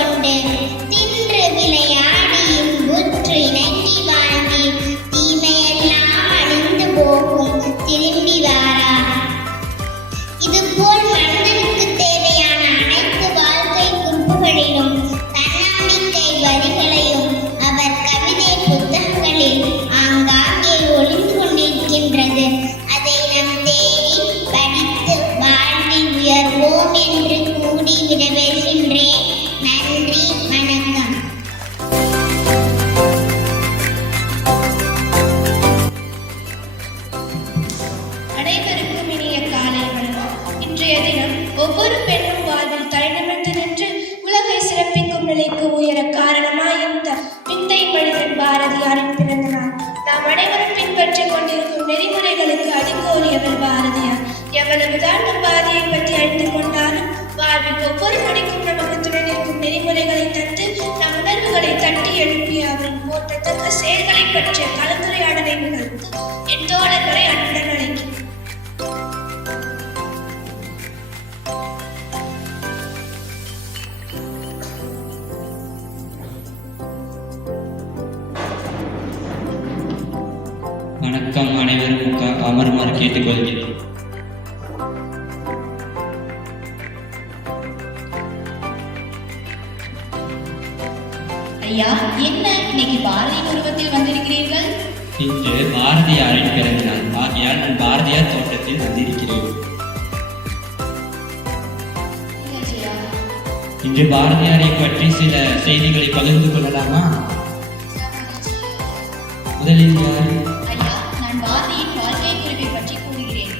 கொண்டு தின்று விளையாடி இன்புற்று இணங்கி வாழ்ந்தி தீமையெல்லாம் அழிந்து போகும் திரும்பி வாரா. இதுபோல் மனிதனுக்கு தேவையான அனைத்து வாழ்க்கை குறிப்புகளிலும் தன்னம்பிக்கை வரிகளையும் அவர் கவிதை புத்தகங்களில் ஆங்காங்கே ஒளிந்து கொண்டிருக்கின்றது. அதை நாம் தேடி படித்து வாழ்வில் உயர்வோம் என்று கூடி விடைபெறுகின்றேன். நன்றி, வணக்கம். அனைவருக்கும் இனிய காலை வணக்கம். இன்றைய தினம் ஒவ்வொரு பெண்ணும் வாழ்வில் தலைநிமிர்ந்து நின்று உலகை சிறப்பிக்கும் நிலைக்கு உயர காரணமாய் இந்த விந்தை மனிதன் பாரதியாரின் பிறந்த நாள். நாம் அனைவரும் பின்பற்றிக் கொண்டிருக்கும் நெறிமுறைகளுக்கு அடிக்கோலியவர் பாரதியார். எவ்வளவுதான் நம் பாதையை பற்றி அறிந்து கொண்டாலும் வாழ்வில் ஒவ்வொரு நொடிக்கும் நமக்கு துணை நிற்கும் நெறிமுறைகளை தந்து நம் உணர்வுகளை தட்டி எழுப்பிய அவரின் போற்றத்தக்க செயல்களை பற்றிய கலந்துரையாடலை நிகழ்த்து என் தோழர்களை அன்புடன் அழைக்கிறேன். வணக்கம். அனைவரும் அமருமாறு கேட்டுக்கொள்கிறேன். ஐயா, என்ன இன்னைக்கு பாரதியின் உருவத்தில் வந்திருக்கிறீர்கள்? இன்று பாரதியாரின் பிறந்த நாள். ஆகையால் நான் பாரதியார் தோட்டத்தில் வந்திருக்கிறேன். இன்று பாரதியாரை பற்றி சில செய்திகளை பகிர்ந்து கொள்ளலாமா? முதலில் யார்? ஐயா, நான் பாரதியின் வாழ்க்கை குறிப்பை பற்றி கூறுகிறேன்.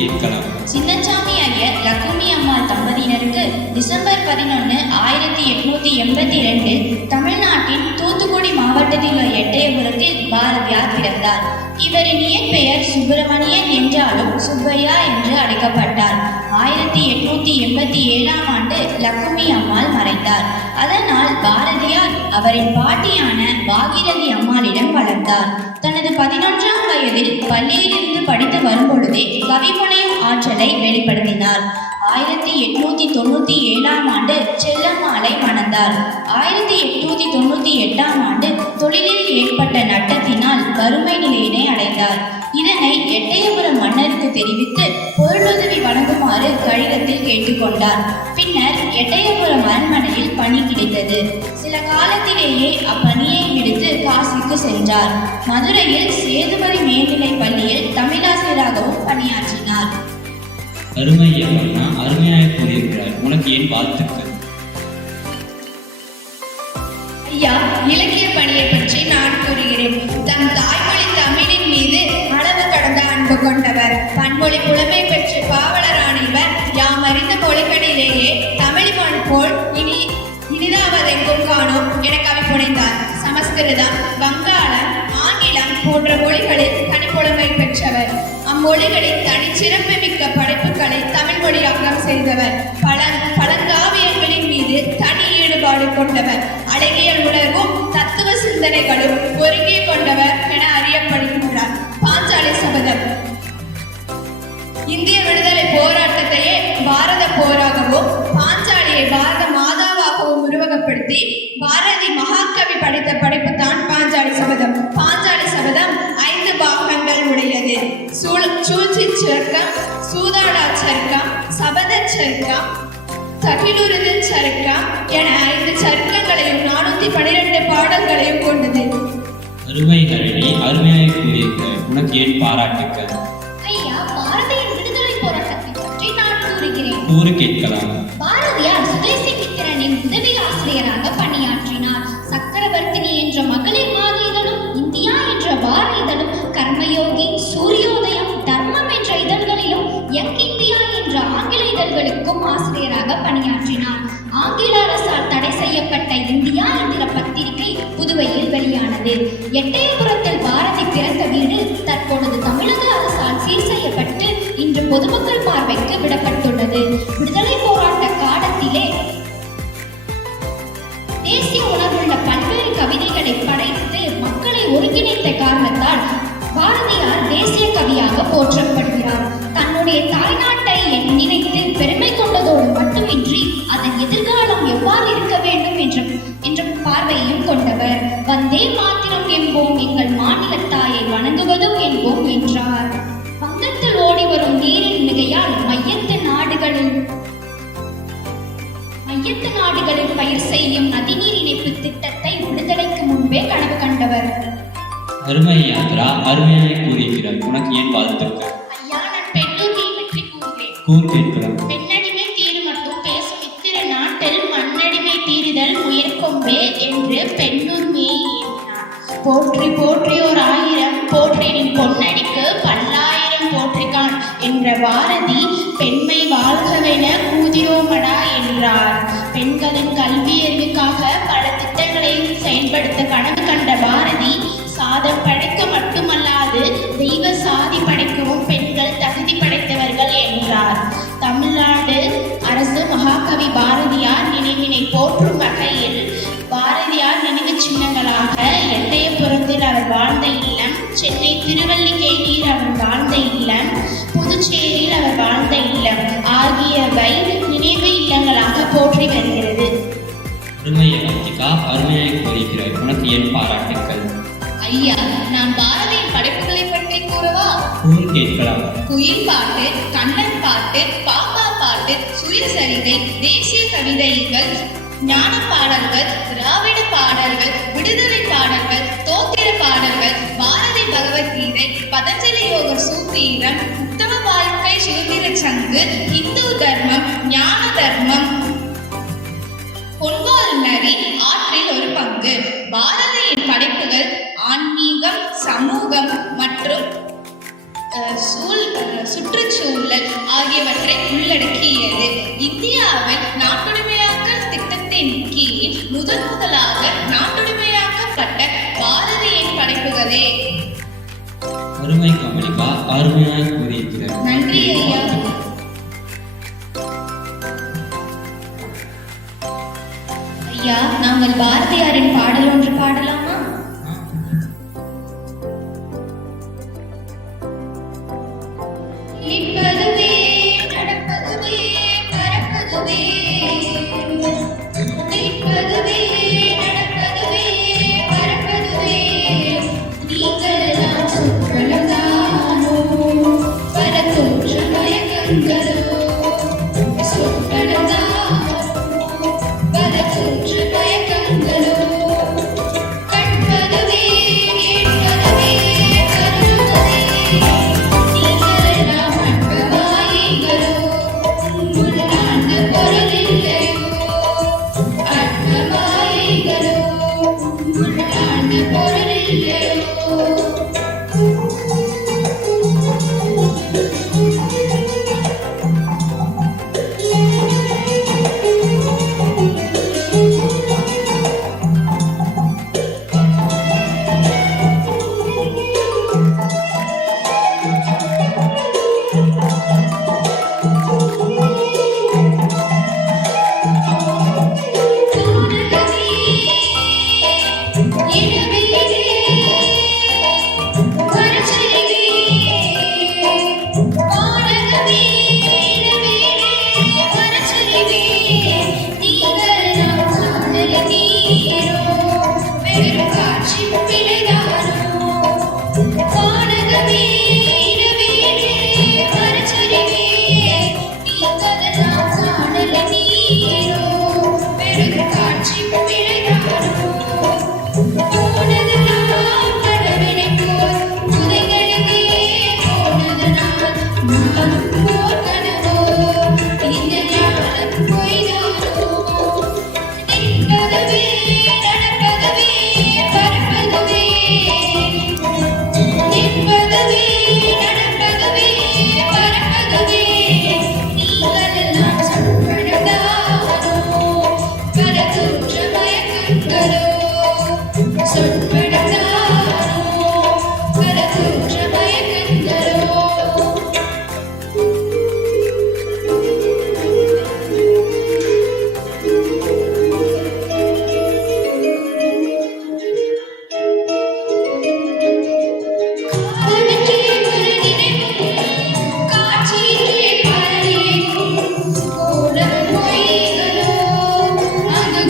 கேட்கலாம். சின்னசாமி ஐயர் லக்குமி அம்மாள் தம்பதியினருக்கு டிசம்பர் 11, 1882 தமிழ்நாட்டின் தூத்துக்குடி மாவட்டத்தில் உள்ள எட்டயபுரத்தில் பாரதியார் பிறந்தார். இவரின் இயற்பெயர் சுப்பிரமணியன் என்றாலும் சுப்பையா என்று அழைக்கப்பட்டார். 1887 ஆண்டு லக்குமி அம்மாள் மறைந்தார். அதனால் பாரதியார் அவரின் பாட்டியான பாகீரதி அம்மாளிடம் வளர்ந்தார். தனது 11ஆம் வயதில் பள்ளியிலிருந்து படித்து வரும்பொழுதே கவி புனையும் ஆற்றலை வெளிப்படுத்தினார். 1897 ஆண்டு செல்லம்மாளை மணந்தார். 1898 ஆண்டு தொழிலில் ஏற்பட்ட நட்டத்தினால் வறுமை நிலையினை அடைந்தார். இதனை எட்டயபுரம் மன்னருக்கு தெரிவித்து பொருளுதவி வழங்குமாறு கடிதத்தில் கேட்டுக்கொண்டார். பின்னர் எட்டயபுரம் அரண்மனையில் பணி கிடைத்தது. சில காலத்திலேயே அப்பணியை விடுத்து காசிக்கு சென்றார். மதுரையில் சேதுபதி மேல்நிலை பள்ளியில் தமிழாசிரியராகவும் பணியாற்றினார். அருமை அண்ணா, அருமையாக கூறியிருக்கிறார். உனக்கு என் வாழ்த்துக்கள். ஐயா, இலக்கிய பணியை பற்றி நான் கூறுகிறேன். தம் தாய்மொழி தமிழின் மீது அளவு கடந்த அன்பு கொண்டவர். பன்மொழி புலமை பெற்று பாவலரான இவர் யாம் அறிந்த மொழிகளிலேயே தமிழ்மொழி போல் இனிதாவதெங்கும் காணோம் என கவி புனைந்தார். சமஸ்கிருதம், வங்காளம், ஆங்கிலம் போன்ற மொழிகளில் தனிப்புலமை பெற்றவர். அம்மொழிகளின் தனிச்சிறப்பு மிக்க படைப்புகளை தமிழ் மொழியாக்கம் செய்தவர். பழங்காவியங்களின் மீது தனி ஈடுபாடு கொண்டவர். அழகியல் உணர்வும் தத்துவ சிந்தனைகளும் ஒருங்கே கொண்டவர் என அறியப்படுகின்றார். பாஞ்சாலி சபதம் இந்திய விடுதலை போராட்டத்தையே பாரத போராகவும் பாஞ்சாலியை பாரத மாதாவாகவும் உருவகப்படுத்தி பாரதி மகாகவி படைத்த படைப்பு தான் பாஞ்சாலி சபதம். பாஞ்சாலி சபதம் 5 பாகங்கள் உடையது. சூழ்ச்சி சருக்கம், சூதாடா சருக்கம், சபத சருக்கம், தகிலுறுது சருக்கம் என 5 சருக்கங்களையும் 412 பாடல்களையும் கொண்டது. அருமை ஹரிணி, அருமையாக கூறியிருக்கிறார். உனக்கு என் பாராட்டுக்கள். ஐயா, பாரதியின் விடுதலை போராட்டத்தை பற்றி நான் கூறுகிறேன். கூறு கேட்கலாம். பாரதியார் சுதேசி மித்திரனின் உதவி ஆசிரியராக பணியாற்றினார். சக்கரவர்த்தினி என்ற மகளிர் மாத இதழும், இந்தியா என்ற வார இதழும், கர்மயோகி, சூரியோதயம், தர்மம் என்ற இதழ்களிலும், யங் இந்தியா என்ற ஆங்கில இதழ்களுக்கும் ஆசிரியராக பணியாற்றினார். ஆங்கில அரசால் தடை செய்யப்பட்ட இந்தியா என்கிற பத்திரிகை புதுவையில் வெளியானது. எட்டயபுரத்தில் பாரதி பிறந்த வீடு தற்பொழுது தமிழக அரசால் சீர் செய்யப்பட்டு இன்று பொதுமக்கள் பார்வைக்கு விடப்பட்டுள்ளது. விடுதலை போராட்ட காலத்திலே தேசிய உணர்வுள்ள பல்வேறு கவிதைகளை படைத்து மக்களை ஒருங்கிணைத்த காரணத்தால் பாரதியார் தேசிய கவியாக போற்றப்படுகிறார். தன்னுடைய தாய்நாட்டை நினைத்து பெருமை கொண்டதோடு மட்டுமின்றி அதன் எதிர்காலம் எவ்வாறு இருக்க வேண்டும் என்ற வந்தே மாத்திரம் என்போம், எங்கள் மாநிலத்தாயை வணங்குவதும் என்போம் என்றார். வங்கத்தில் ஓடி வரும் நீரின் மிகையால் மையத்து நாடுகளில் பயிர் செய்யும் நதிநீர் இணைப்பு திட்டத்தை விடுதலைக்கு முன்பே கனவு கண்டவர். அருமை யாத்ரா, அருமையாக கூறுகிறாய். உனக்கு ஏன் வாழ்த்துக்கள்? ஐயா, நான் பெண்ணுரிமையை பற்றி கூறுகிறேன். கூர் கேட்கலாம். பெண்ணடிமை தீரு மட்டும் பேசும் இத்திரு நாட்டில் மண்ணடிமை தீருதல் உயர்கொம்பே என்று பெண்ணுரிமையை ஏற்றினார். போற்றி போற்றி ஓர் ஆயிரம் போற்றினின் பொன்னடிக்கு பல்லாயிரம் போற்றிக்கான் என்ற பாரதி பெண்மை வாழ்கவென கூதியோமடா என்றார். பெண்களின் கல்வியறிவுக்காக பல திட்டங்களை செயல்படுத்த கனவு கண்ட பாரதி சாதம் படைக்க மட்டுமல்லாது தெய்வ சாதி படைக்கவும் பெண்கள் தகுதி படைத்தவர்கள் என்றார். தமிழ்நாடு அரசு மகாகவி பாரதியார் நினைவினை போற்றும் வகையில் பாரதியார் நினைவு சின்னங்களாக எட்டயபுரத்தில் அவர் வாழ்ந்த இல்லம், சென்னை திருவல்லிக்கேணியில் அவர் வாழ்ந்த இல்லம், புதுச்சேரியில் அவர் வாழ்ந்த இல்லம் ஆகியவை நினைவு இல்லங்களாக போற்றி வருகிறது. அருமை அத்திகா, அருமையாக கூறுகிறாய். உனக்கு ஏன் பாராட்டுக்கள்? ஐயா, நான் பாரதியின் படைப்புகளை பற்றி கூறவா? கூர் கேட்கலாம். குயில் பாட்டு, கண்ணன் பாட்டு, பாப்பா பாட்டு, சுயசரிதை, தேசிய கவிதைகள், ஞான பாடல்கள், திராவிட பாடல்கள், விடுதலை பாடல்கள், தோத்திர பாடல்கள், பாரதி பகவத்கீதை, பதஞ்சலி யோக சூத்திரம், உத்தம வாழ்க்கை சுதந்திர சங்கு, இந்து தர்மம், ஞான தர்மம், பொன்வால் நரி, ஆற்றில் ஒரு பங்கு. பாரதியின் படைப்புகள் ஆன்மீகம், சமூகம் மற்றும் சுற்றுச்சூழல் ஆகியவற்றை உள்ளடக்கியது. இந்தியாவில் நாட்டுடைமையாக்கல் திட்டத்தின் கீழ் முதலாக நாட்டுடைமையாக்கப்பட்ட பாரதியின் படைப்புகளே. அருமை கமலிகா, அருமையாக கூறுகிறார். நன்றி ஐயா. ஐயா, நாங்கள் பாரதியாரின் பாடல் ஒன்று பாடலாமா? நிற்பதுவே, நடப்பதுவே, பறப்பதுவே, நிற்பதுவே, நடப்பதுவே, பறப்பதுவே, நீங்களெல்லாம் சொற்களம்தானோ, பல தோற்ற மயக்கங்களோ, சொற்களம்தானோ, பல தோற்ற மயக்கங்களோ, கற்பதுவே, கேட்பதுவே, கருதுவதே, நீங்களெல்லாம் அற்பமாயிகளோ, உள்ளார்ந்த பொருளில்லையோ, அற்பமாயிகளோ, உள்ளார்ந்த பொருளில்லையோ.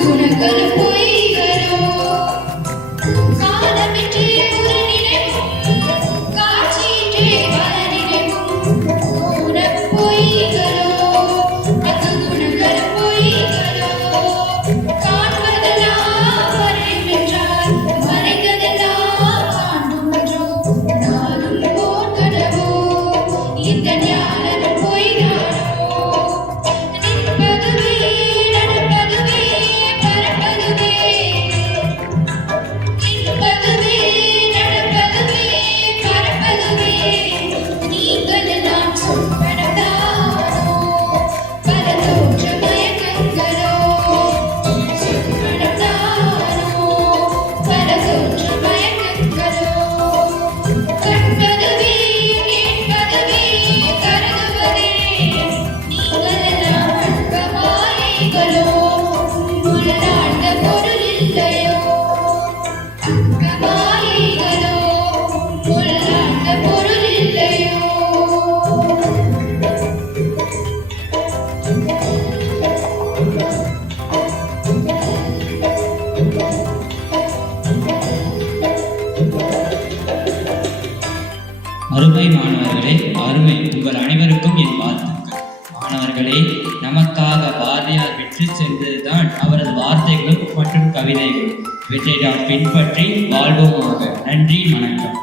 குணங்கள் பொய்களோ கவிதைகள். இவற்றை நாம் பின்பற்றி வாழ்வோமாக. நன்றி, வணக்கம்.